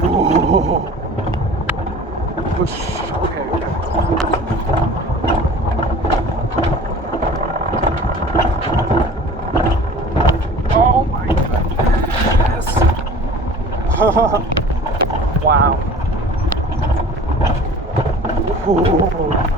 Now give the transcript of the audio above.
Whoa. Push. Okay, okay. Oh my goodness. Wow. Whoa.